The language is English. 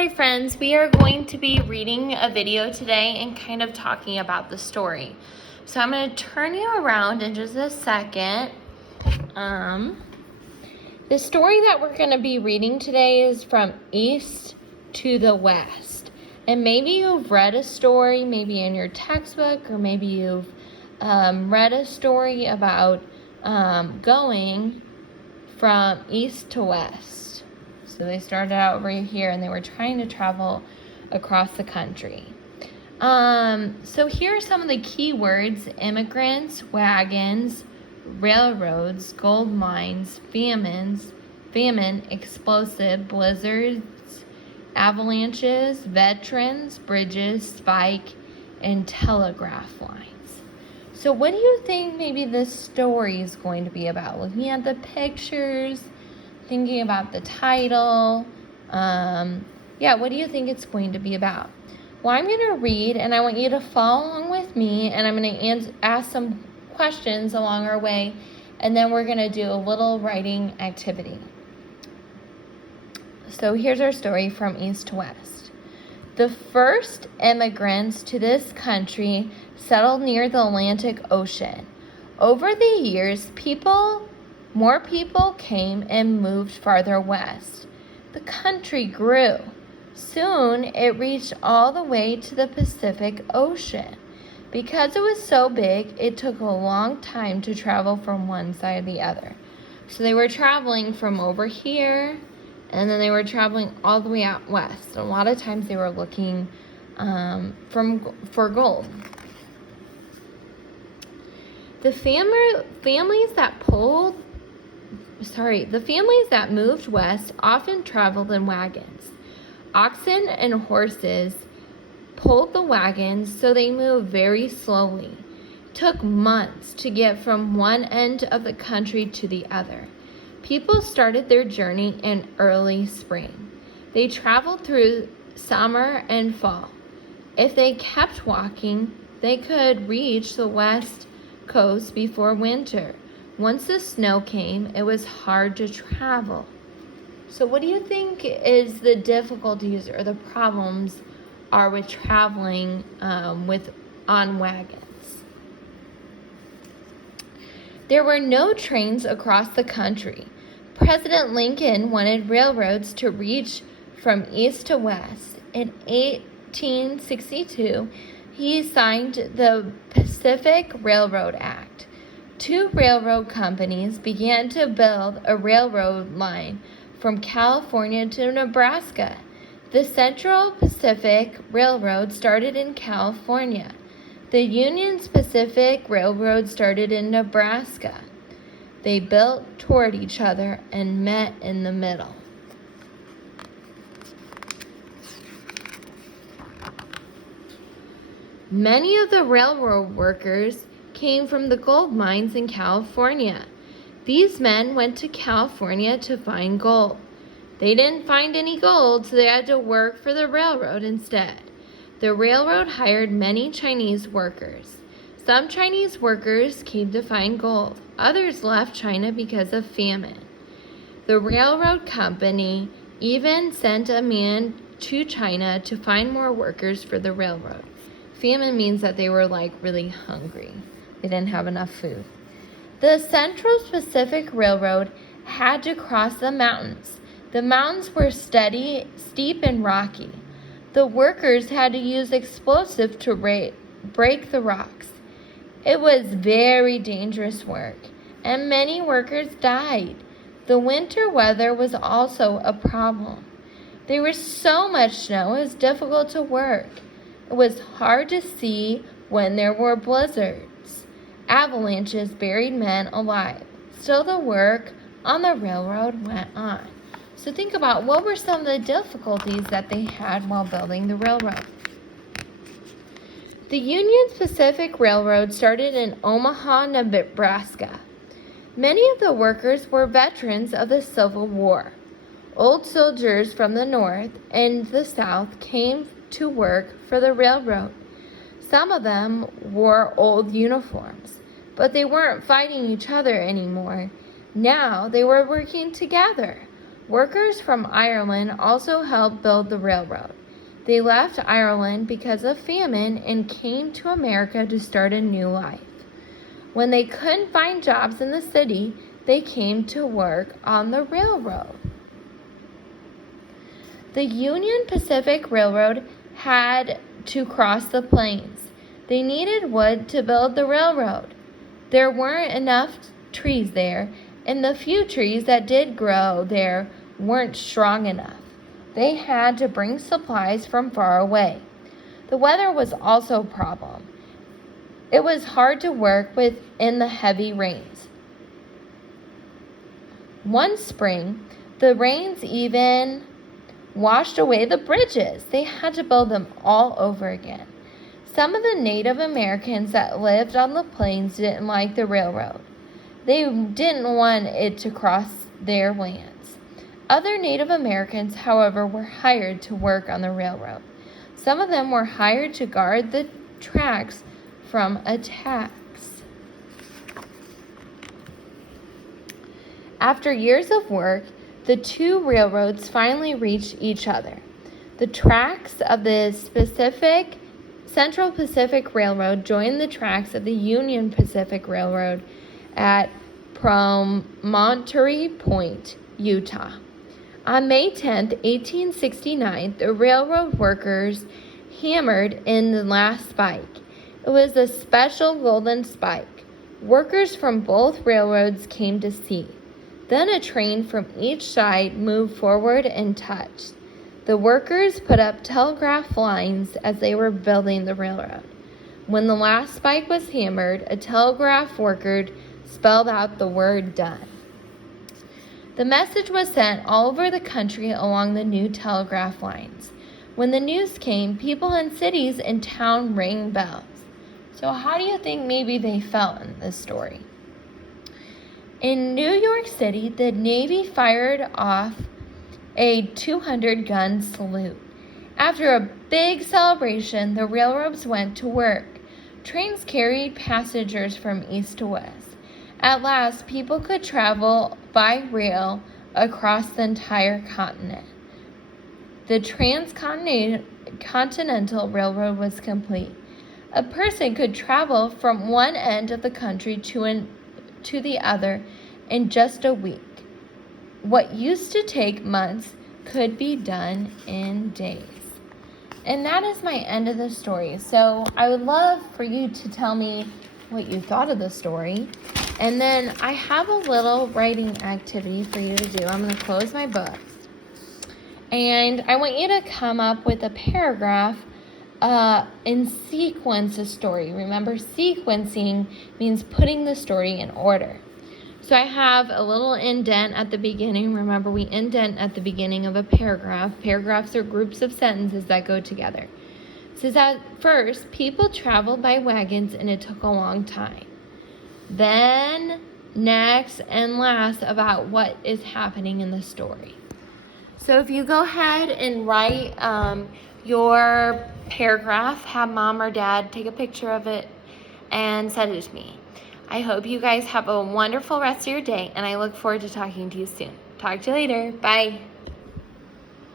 Hi friends, we are going to be reading a video today and kind of talking about the story. So I'm going to turn you around in just a second. The story that we're going to be reading today is from East to the West. And maybe you've read a story, maybe in your textbook, or maybe you've read a story about going from east to west. So they started out over here and they were trying to travel across the country. So here are some of the key words: immigrants, wagons, railroads, gold mines, famine, explosive, blizzards, avalanches, veterans, bridges, spike, and telegraph lines. So what do you think maybe this story is going to be about? Looking at the pictures, thinking about the title. What do you think it's going to be about? Well, I'm going to read, and I want you to follow along with me, and I'm going to ask some questions along our way, and then we're going to do a little writing activity. So here's our story from east to west. The first immigrants to this country settled near the Atlantic Ocean. Over the years, more people came and moved farther west. The country grew. Soon it reached all the way to the Pacific Ocean. Because it was so big, it took a long time to travel from one side to the other. So they were traveling from over here, and then they were traveling all the way out west. A lot of times they were looking for gold. The families that moved west often traveled in wagons. Oxen and horses pulled the wagons, so they moved very slowly. It took months to get from one end of the country to the other. People started their journey in early spring. They traveled through summer and fall. If they kept walking, they could reach the west coast before winter. Once the snow came, it was hard to travel. So what do you think is the difficulties or the problems are with traveling on wagons? There were no trains across the country. President Lincoln wanted railroads to reach from east to west. In 1862, he signed the Pacific Railroad Act. Two railroad companies began to build a railroad line from California to Nebraska. The Central Pacific Railroad started in California. The Union Pacific Railroad started in Nebraska. They built toward each other and met in the middle. Many of the railroad workers came from the gold mines in California. These men went to California to find gold. They didn't find any gold, so they had to work for the railroad instead. The railroad hired many Chinese workers. Some Chinese workers came to find gold. Others left China because of famine. The railroad company even sent a man to China to find more workers for the railroad. Famine means that they were really hungry. They didn't have enough food. The Central Pacific Railroad had to cross the mountains. The mountains were steep and rocky. The workers had to use explosives to break the rocks. It was very dangerous work, and many workers died. The winter weather was also a problem. There was so much snow, it was difficult to work. It was hard to see when there were blizzards. Avalanches buried men alive. Still, the work on the railroad went on. So think about, what were some of the difficulties that they had while building the railroad? The Union Pacific Railroad started in Omaha, Nebraska. Many of the workers were veterans of the Civil War. Old soldiers from the North and the South came to work for the railroad. Some of them wore old uniforms, but they weren't fighting each other anymore. Now they were working together. Workers from Ireland also helped build the railroad. They left Ireland because of famine and came to America to start a new life. When they couldn't find jobs in the city, they came to work on the railroad. The Union Pacific Railroad had to cross the plains. They needed wood to build the railroad. There weren't enough trees there, and the few trees that did grow there weren't strong enough. They had to bring supplies from far away. The weather was also a problem. It was hard to work with in the heavy rains. One spring, the rains even washed away the bridges. They had to build them all over again. Some of the Native Americans that lived on the plains didn't like the railroad. They didn't want it to cross their lands. Other Native Americans, however, were hired to work on the railroad. Some of them were hired to guard the tracks from attacks. After years of work, the two railroads finally reached each other. The tracks of the Central Pacific Railroad joined the tracks of the Union Pacific Railroad at Promontory Point, Utah. On May 10, 1869, the railroad workers hammered in the last spike. It was a special golden spike. Workers from both railroads came to see. Then a train from each side moved forward and touched. The workers put up telegraph lines as they were building the railroad. When the last spike was hammered, a telegraph worker spelled out the word "done." The message was sent all over the country along the new telegraph lines. When the news came, people in cities and towns rang bells. So how do you think maybe they felt in this story? In New York City, the Navy fired off a 200-gun salute. After a big celebration, the railroads went to work. Trains carried passengers from east to west. At last, people could travel by rail across the entire continent. The Transcontinental Railroad was complete. A person could travel from one end of the country to the other in just a week. What used to take months could be done in days. And that is my end of the story. So I would love for you to tell me what you thought of the story. And then I have a little writing activity for you to do. I'm going to close my book. And I want you to come up with a paragraph and sequence a story. Remember, sequencing means putting the story in order. So I have a little indent at the beginning. Remember, we indent at the beginning of a paragraph. Paragraphs are groups of sentences that go together. It says, at first, people traveled by wagons and it took a long time. Then, next, and last about what is happening in the story. So if you go ahead and write your paragraph, have mom or dad take a picture of it and send it to me. I hope you guys have a wonderful rest of your day, and I look forward to talking to you soon. Talk to you later. Bye.